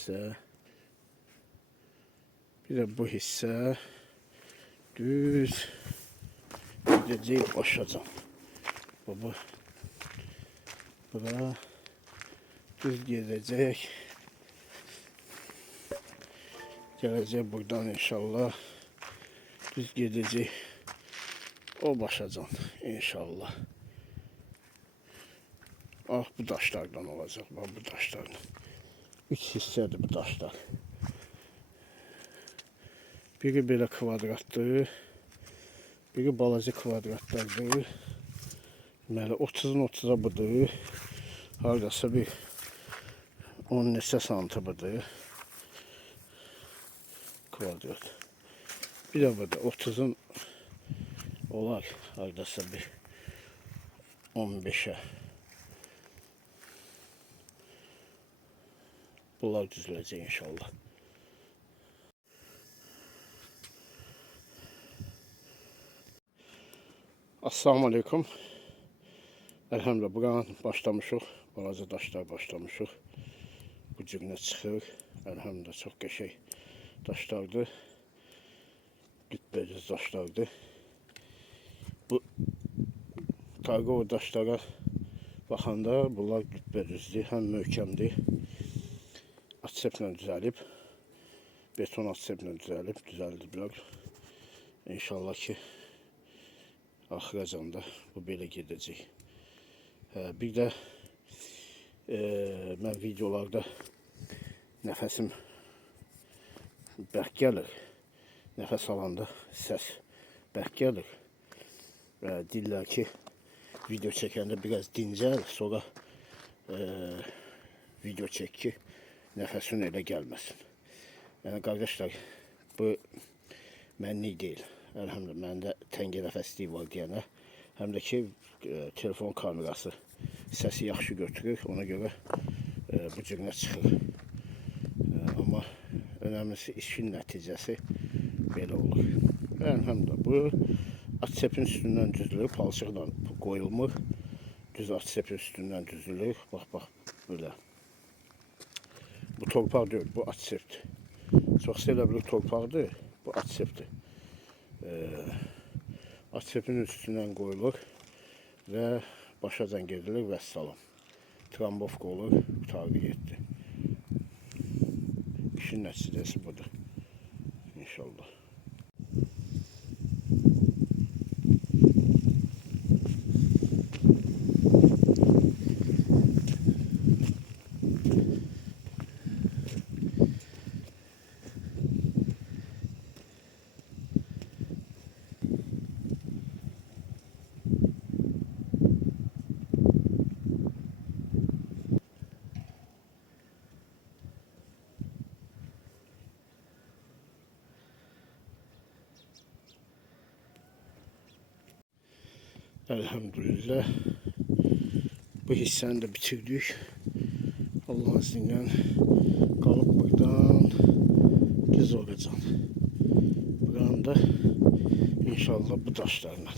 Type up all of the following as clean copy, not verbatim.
hissə, bir də bu hissə düz gidəcək başacan. Baba, bura düz gedəcək. Gələcək buradan inşallah düz gedəcək o başacan inşallah. Ah, bu daşlardan olacaq, bax bu daşlardan. 3 hissədir bu daşlar. Biri belə kvadratdır, biri balaca kvadratlardır. Deməli 30'un 30'a budur. Hardasa bir 10 neçə santı budur. Kvadrat. Bir də burada 30'un olar hardasa bir 15'e. Bunlar düzüləcək inşallah. Assalamu aleykum. Elhamdülillah buran başlamışıq. Balaca daşlar başlamışıq. Bu cürünə çıxır. Elhamdülillah çox qəşəng daşlardır. Düz daşlardır. Bu Targov daşlara baxanda bunlar düzdür, həm möhkəmdir. Atseplə düzəlib, beton atseplə düzəldiblər. İnşallah ki axıracanda bu belə gedəcək. Bir də mən videolarda nəfəsim bərk gəlir. Nəfəs alanda səs bərk gəlir. Və deyirlər ki, video çəkəndə biraz dincəl, sonra video çək ki, nəfəsin elə gəlməsin. Yəni, qardaşlar, bu mənlik deyil. Elhamdülillah, məndə təngə nəfəsliyi var deyənə. Həm də ki, telefon kamerası səsi yaxşı götürür, ona görə bu cürünə çıxır. Amma önəmlisi işin nəticəsi belə olur. Elhamdülillah, bu atsepin üstündən düzülür, palçıqla qoyulmur. Düz atsepin üstündən düzülür. Bax, böyle. Bu torpaq deyil, bu atsepdir. Çox sevilir torpaqdır, bu atsepdir. Atsepin üstündən qoyulur və başacan gedilir və salam. Trambovka olur, qutardı getdi. İşin nəticəsi budur. İnşallah. Elhamdülillah bu hissəni də bitirdik. Allah izniyle qalıp buradan düz olacaq. Buradan da inşallah bu daşlarla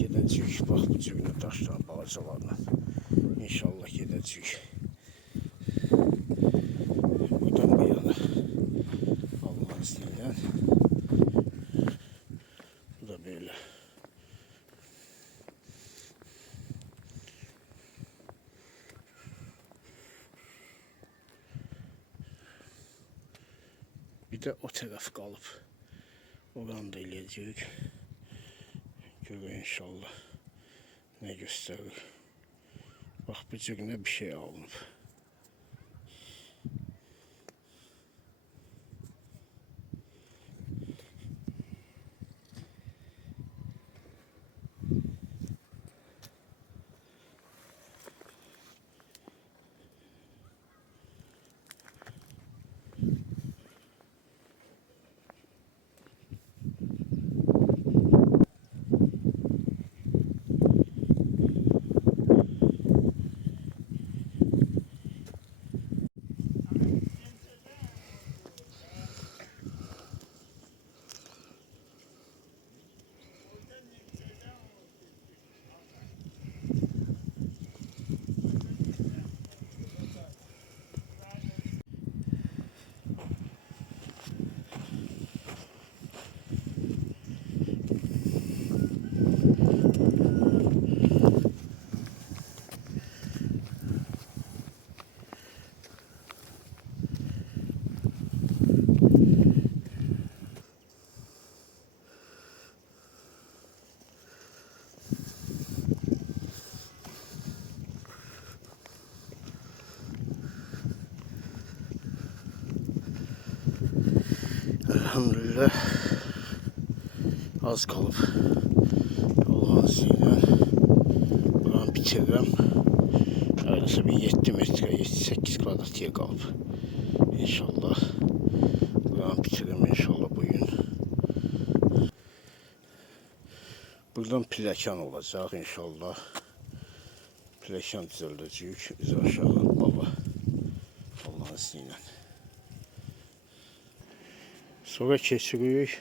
gedəcəyik. Bax bu cürünə daşlar balacalarla inşallah gedəcəyik. Buradan bu yana Allah izniyle. Bu da böyle. Bir de o taraf kalıp oranı da eləyəcəyik. Görək inşallah ne göstərir. Bax bu cürünə bir şey alınıb. Elhamdülillah az qalıb. Allah'ın izniyle buranı bitiririm. Neredeyse bir 7 metre, 7-8 kvadrat yer qalıb. İnşallah buranı bitiririm inşallah bugün. Buradan pilləkən olacaq inşallah. Pilləkən düzəldəcəyik. Üzü aşağı baba. Allah'ın izniyle. Sonra keçirik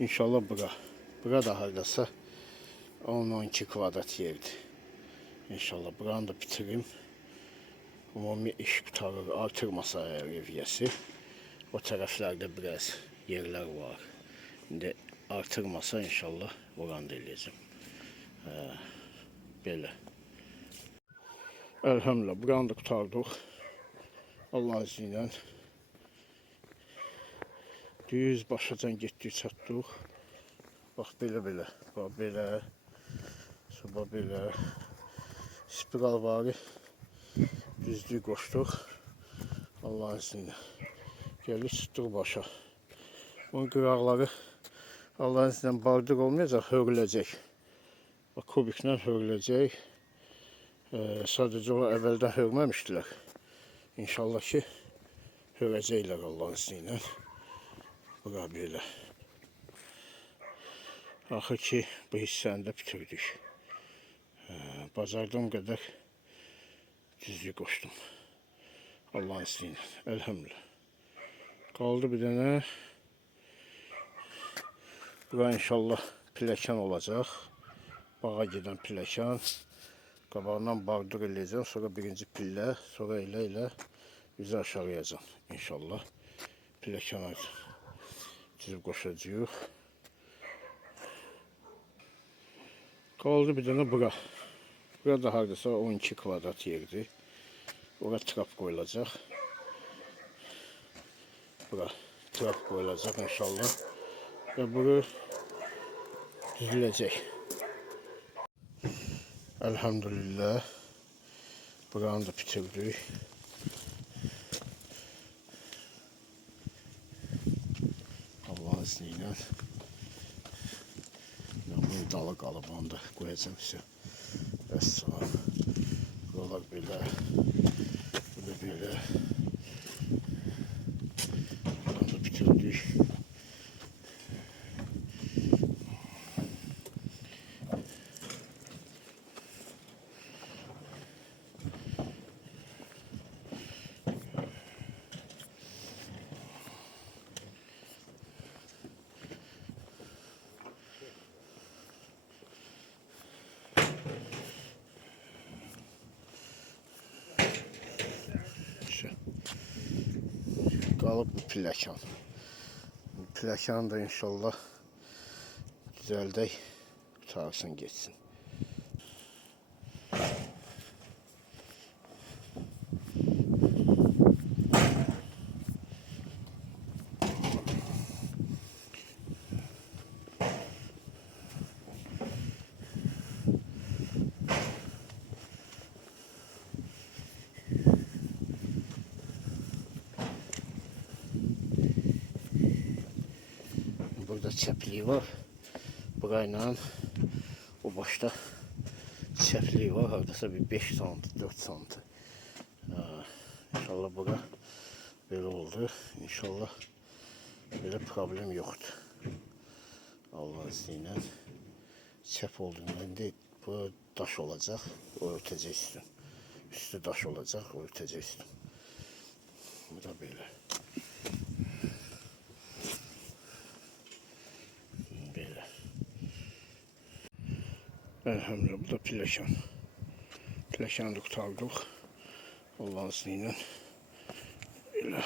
inşallah bura. Bura da hardasa 10-12 kvadrat yerdir. İnşallah buranı da bitiririm. Ümumi iş qutarır. Artırmasa eğer reviyesi. O taraflarda biraz yerler var. Şimdi artırmasa inşallah oranı da eləyəcəm. Belə. Elhamdülillah buranı da qutardıq. Allah'ın izniyle. Düz başacan getdik çatdıq. Bax belə. Bax belə. Sonra belə. Spiral var. Düzlük qoşduq. Allah'ın izniyle. Gəldik çıxdıq başa. Bunun qıraqları Allah'ın izniyle bardır olmayacaq, hörüləcək. Bak kubiklə hörüləcək. Sadəcə o əvvəldən hörməmişdilər. İnşallah ki hörəcəklər Allah'ın izniyle. Bura belə. Axır ki bu hissəni də bitirdik. Bacardığım qədər düzlük qoşdum. Allah'ın izniyle. Elhamdülillah. Qaldı bir dənə. Bura inşallah pilləkən olacaq. Bağa gedən pilləkən. Qabağından bardır eləyəcəm. Sonra birinci pillə. Sonra elə üzü aşağıyacam. İnşallah. Pilləkən düzüb qoşacağıq. Qaldı bir dənə bura. Bura da hardasa 12 kvadrat yerdir. Ora trap qoyulacaq. Bura trap qoyulacaq inşallah. Və bura düzüləcək. Elhamdülillah. Buranı da bitirdik. Allah'ın izniyle. Bunun dalı qalıb, onu da qoyacam sizə. Vəssalam. Buralar belə. Bu da belə. Buranı da bitirdik. Qalıb bu pilləkən. Pilləkən də inşallah düzəldək, qutarsın geçsin. Burada çəpliyi var. Burayla o başta çəpliyi var. Hardasa bir 5 sm, 4 sm. İnşallah bura böyle oldu. İnşallah böyle problem yoktu. Allah'ın izniyle. Çəp olduğundan değil. Bu daş olacak. O örtecek üstün. Üstü daş olacak. O örtecek üstün. Bu da böyle. Elhamdülillah bu da pilləkən. Pilləkəni də qutardıq. Allah'ın izniyle. Elə.